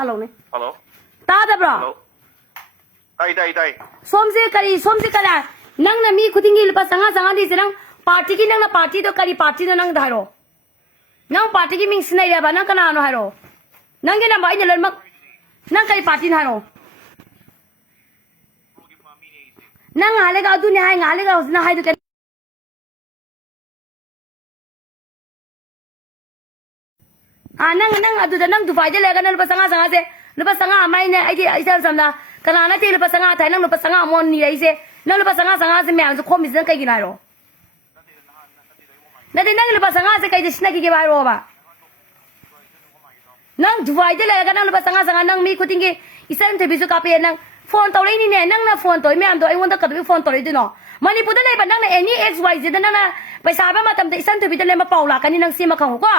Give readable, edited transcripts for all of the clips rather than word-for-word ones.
Hello ne. Hello. Tada bro. Hello. Tai. Somse kala. Nang na mi kutingi lupa sanga di senang party ki nang na party to kari party to nang dharo. Nang party ki ming sinai ya ba nang kana ano haro. Nang ke na bai na mak nang kari party na haro. Nang ngale ga adu ne hai ngale ga usna hai to nang adu da nang du fai de le ga na lupa sanga se lupa sanga mai ne ai di ai sam sam da kana na te lupa sanga thai nang lupa sanga mon ni ai se nang lupa sanga se me ang so khomi se kai gi na ro na de nang lupa sanga se kai de sna ki ge ba ro ba nang du fai de le ga nang lupa sanga nang mi ku ting gi isam te bi su ka pe nang phone to le ni ne nang na phone to me am do ai won da ka do phone to le de no mani pu da le ba nang na any xyz da nang na paisa ba ma tam de isam te bi de le ma pau la ka ni nang si ma khang ko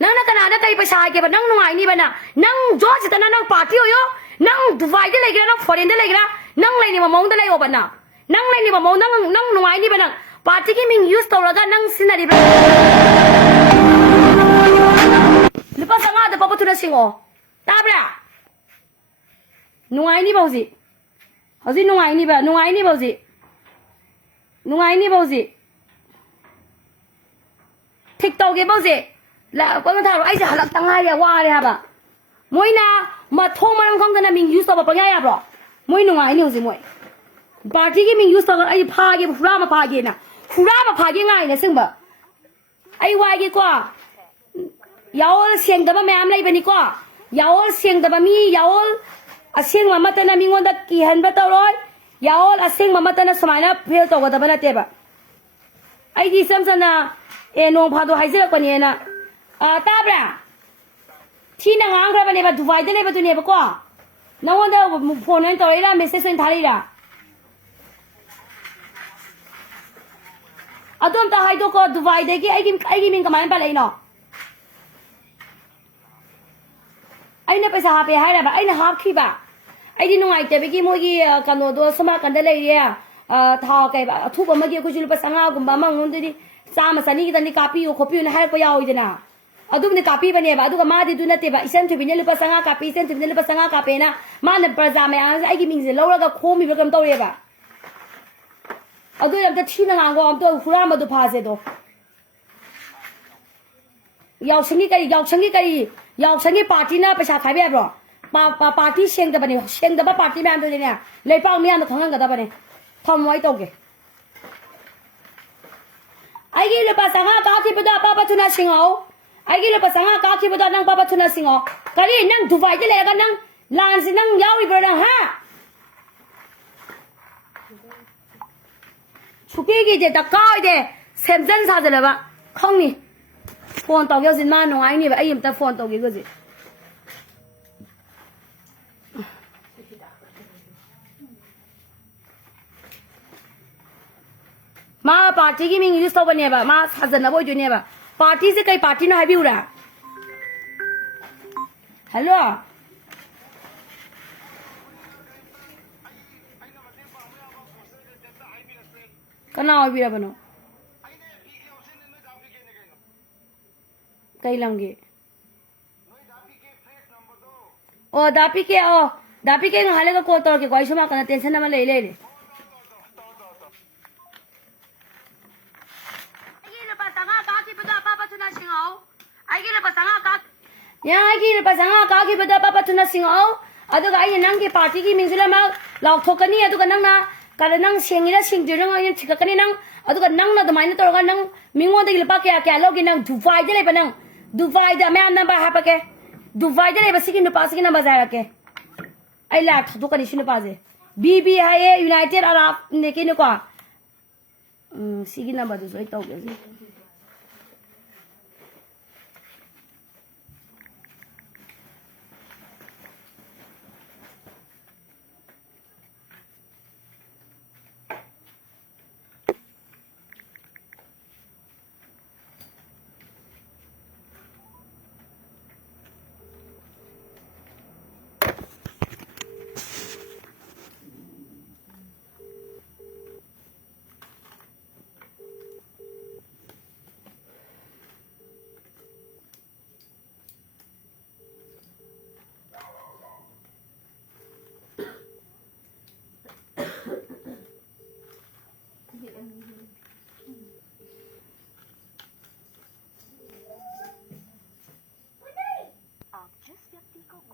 nang na kana da kai paisa ke ba nang nungai ni ba na nang jo ji ta nang party yo nang dubai de le gira nang foreign de le gira nang le ni ma mong de le yo ba na nang le ni ma mong nang nungai ni ba nang party ki ming use to ra ga nang sinari ba lupa sanga da pa tu na singo ta bra nungai ni ba hozi nungai ni ba TikTok ke ba la ko ta ro ai ja halak tanga ya wa re ha ba moi na ma thong ma khong da na ming use ba pa ya bro moi nu ngai ni hozi moi party ki ming use to ai pha ge phura ma pha ge ngai ne sing ba ai wa ge kwa yaol siang da ba me am lai ba ni kwa yaol siang da ba mi yaol a siang ma mata na ming won da ki han ba to roi yaol a siang ma mata na smaina phel to ga da ba na te ba ai di sam sana e no pha do hai je ko ni na tabra Tina ngang ra ba ne ba Dubai de le ba tu ne ba ko na won da phone en to ira message en thari ra adom ta hai do ko Dubai de ki ai gi min kamai ba lai no ai na paisa ha pe hai ra ba ai na ha khi ba ai di nungai te be ki mo gi kano do sama kan da lai ya tha kai ba thu ba ma gi ku jul pa sanga gum ba ma ngon de sa ma sani gi da ni copy yo copy na hai ko ya oi de na adum ne copy bane ba aduga ma di du na te ba isam thu bi ne lupa sanga copy isam thu bi ne lupa sanga copy na ma na praja me ai gi ming je lo ra ga khomi ba kam to re ba adu yam ta thina nga go am to hura ma du pha se do yaw sangi party na paisa khai ba bro party seng da bane seng da ba party me am to ne le pa me am thang ga da bane thom moi to ge ai gi lupa sanga ka ki ba da pa tu na sing au ai gi le pasanga ka ki boda nang papa thuna singo kali nang Dubai de le ga nang lan si nang yawi bro nang ha chuki gi je ta kai de semjan sa de le ba khong ni phone to yo sin ma no ai ni ba ai yim ta phone to gi go ji ma party gi ming use to ba ne ba ma sa jan na bo ju ne ba party se kai party na habi ura hello kana habi ra bano kai lamge o dapi ke ngale ka ko tor ke koi suma kana tension na ma le ai gi pasanga ka ki bada papa tuna singau aduga ai nang ki party ki mingsula ma law thokani aduga nang na kala nang sengira singdirang ai thikakani nang aduga nang na damaina torga nang mingo de lipa kya logi nang Dubai de le banang Dubai da me namba ha pa ke Dubai de le basiki no pasiki namba za ke ai la thu kani shinu pa je BB hai United Arab ne ke ne kwa sigi namba du zoi to ge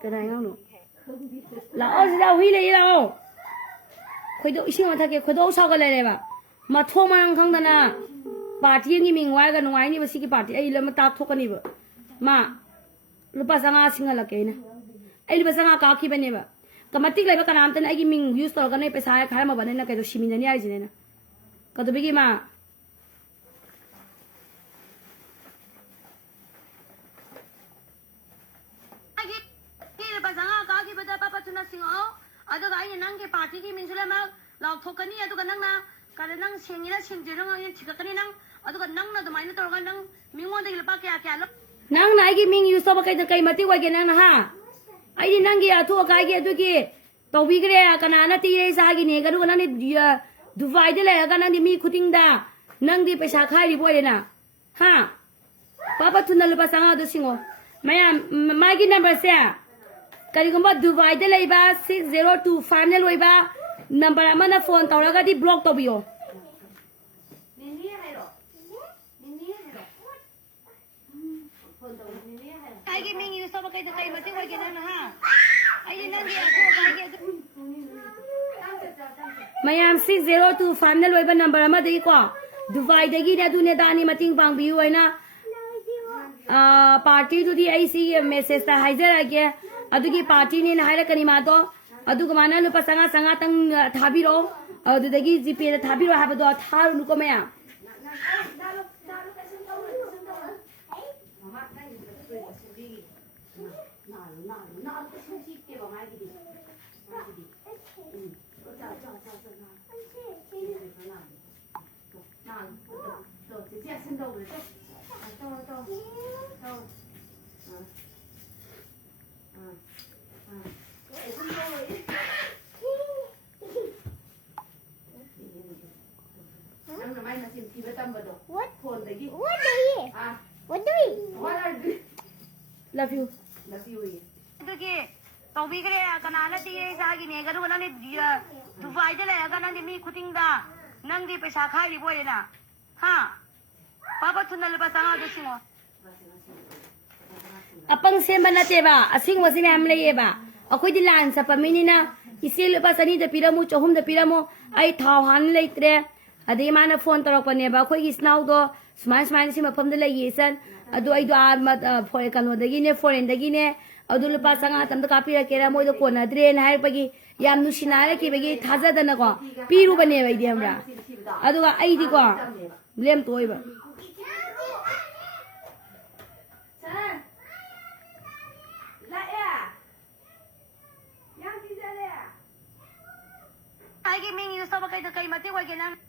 cái này không đủ lão ra huy lấy đâu khối độ xin mà thật cái khối độ sau cái này này mà thua mang không thân à party như mình ngoài như vậy cái party ấy là mà tao thua cái này vậy mà lúc bây giờ ngã sinh là cái này ấy lúc bây giờ ngã cá khi bên này vậy cái mặt tích lại cái nam tên ấy cái mình use tao cái này pesa khai mà bên này cái đó xí mình này gì này cái đó bị mà aduh kayaknya nang ke party ki min sula ma law thokani aduh kan nang na kada nang sengina sengje nang yang chikakani nang aduh kan nang na do maina tor kan nang mingon de lepa kya kya lo nang na gi ming use ba kai mati wa ge nang ha ai di nang gi athu ka gi adu gi to bi gre kana na ti re sa gi ne ga du na ni divide le ga nang di mi khuting da nang di paisa khai ri bo le na ha papa thun na le pa sanga du singo maya ma gi number se करीगुम्बा Dubai दे लेबा 6025 ने लोइबा number अमना phone तौरगा दी block तबियो आगे मिंग यूज सब कई कई मते होय के ना हा आगे नंगे को आगे मयाम 6025 ने लोइबा नंबर अमा दे को दुबई दगी ने दुने दानी मतिंग पांग बियु होइना पार्टी दुदी आईसी मैसेज ता हाइजर आगे अदुगी पार्टी ने हायरा कनी मातो अदुग माना लुपा संगा संगा तंग थाबिरो अदुदगी जीपे थाबिरो हाबदो थारु नुको मया what what do you what do you love you दुके तो भी करे कनाला ती रे सा gi ne ga ru na ne Dubai दे ले ga na mi khuting da nang di paisa khai ri boy na ha papa thun na le pa sanga du singo apang sem bana te ba asing wasi me am le ye ba akhoi di lan sa pamini na isi le pa sani de piramu chohum de piramu ai thau han leitre ade mana phone torok pa ne ba khoi gi snaw do smile smile si ma pham de le yesan adu ai do a for kanu de gi ne foreign de gi ne adu le pa sanga tam da kapi ra kera moi do kona dre na hai pa gi yam nu sinare ki be gi thaja da na ko piru bane ba di amra adu ga ai di ko lem toy ba ai gi ming yu so ba kai mati wa ge nang